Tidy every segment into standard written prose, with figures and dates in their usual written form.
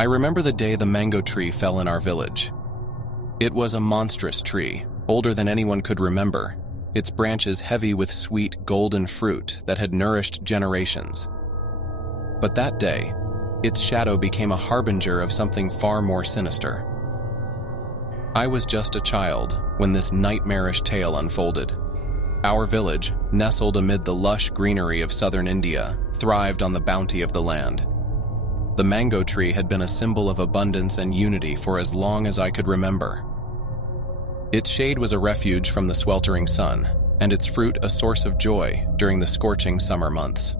I remember the day the mango tree fell in our village. It was a monstrous tree, older than anyone could remember, its branches heavy with sweet golden fruit that had nourished generations. But that day, its shadow became a harbinger of something far more sinister. I was just a child when this nightmarish tale unfolded. Our village, nestled amid the lush greenery of southern India, thrived on the bounty of the land. The mango tree had been a symbol of abundance and unity for as long as I could remember. Its shade was a refuge from the sweltering sun, and its fruit a source of joy during the scorching summer months.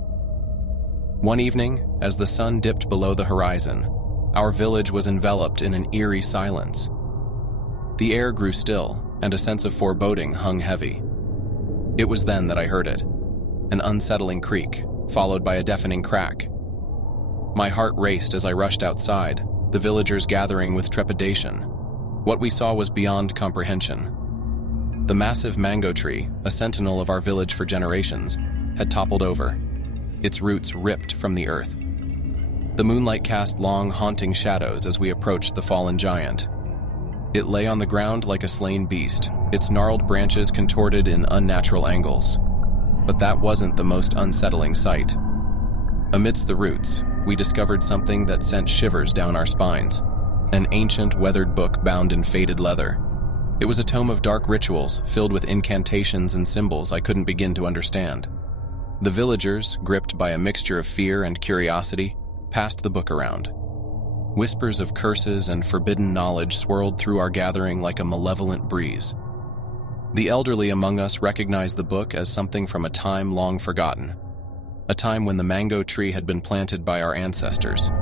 One evening, as the sun dipped below the horizon, our village was enveloped in an eerie silence. The air grew still, and a sense of foreboding hung heavy. It was then that I heard it, an unsettling creak, followed by a deafening crack. My heart raced as I rushed outside, the villagers gathering with trepidation. What we saw was beyond comprehension. The massive mango tree, a sentinel of our village for generations, had toppled over, its roots ripped from the earth. The moonlight cast long, haunting shadows as we approached the fallen giant. It lay on the ground like a slain beast, its gnarled branches contorted in unnatural angles. But that wasn't the most unsettling sight. Amidst the roots, we discovered something that sent shivers down our spines. An ancient, weathered book bound in faded leather. It was a tome of dark rituals, filled with incantations and symbols I couldn't begin to understand. The villagers, gripped by a mixture of fear and curiosity, passed the book around. Whispers of curses and forbidden knowledge swirled through our gathering like a malevolent breeze. The elderly among us recognized the book as something from a time long forgotten, a time when the mango tree had been planted by our ancestors.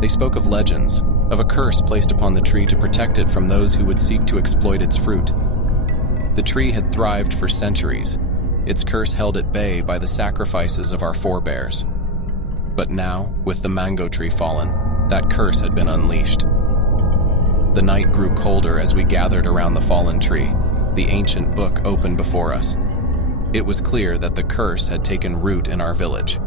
They spoke of legends, of a curse placed upon the tree to protect it from those who would seek to exploit its fruit. The tree had thrived for centuries, its curse held at bay by the sacrifices of our forebears. But now, with the mango tree fallen, that curse had been unleashed. The night grew colder as we gathered around the fallen tree, the ancient book open before us. It was clear that the curse had taken root in our village.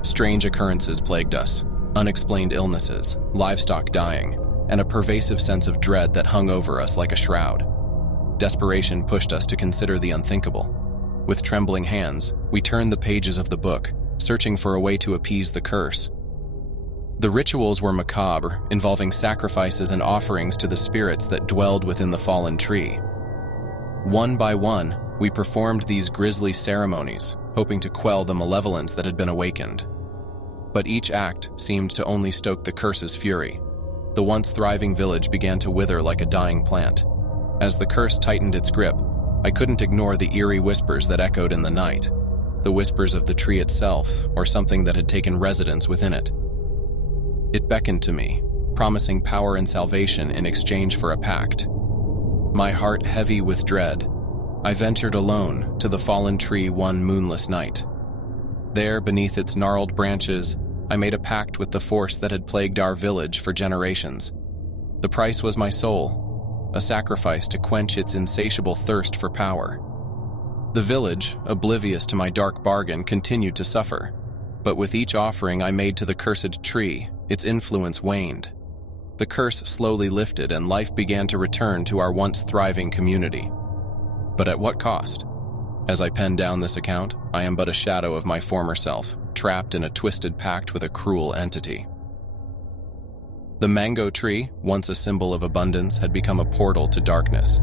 Strange occurrences plagued us, unexplained illnesses, livestock dying, and a pervasive sense of dread that hung over us like a shroud. Desperation pushed us to consider the unthinkable. With trembling hands, we turned the pages of the book, searching for a way to appease the curse. The rituals were macabre, involving sacrifices and offerings to the spirits that dwelled within the fallen tree. One by one, we performed these grisly ceremonies, hoping to quell the malevolence that had been awakened. But each act seemed to only stoke the curse's fury. The once thriving village began to wither like a dying plant. As the curse tightened its grip, I couldn't ignore the eerie whispers that echoed in the night, the whispers of the tree itself, or something that had taken residence within it. It beckoned to me, promising power and salvation in exchange for a pact. My heart heavy with dread, I ventured alone to the fallen tree one moonless night. There, beneath its gnarled branches, I made a pact with the force that had plagued our village for generations. The price was my soul, a sacrifice to quench its insatiable thirst for power. The village, oblivious to my dark bargain, continued to suffer. But with each offering I made to the cursed tree, its influence waned. The curse slowly lifted and life began to return to our once thriving community. But at what cost? As I pen down this account, I am but a shadow of my former self, trapped in a twisted pact with a cruel entity. The mango tree, once a symbol of abundance, had become a portal to darkness,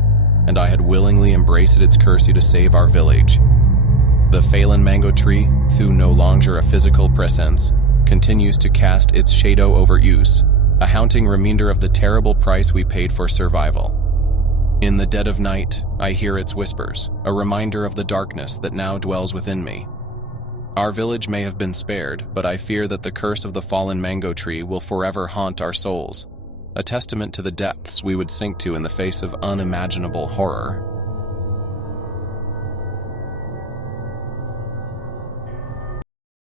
and I had willingly embraced its curse to save our village. The fallen mango tree, though no longer a physical presence, continues to cast its shadow over use, a haunting reminder of the terrible price we paid for survival. In the dead of night, I hear its whispers, a reminder of the darkness that now dwells within me. Our village may have been spared, but I fear that the curse of the fallen mango tree will forever haunt our souls, a testament to the depths we would sink to in the face of unimaginable horror.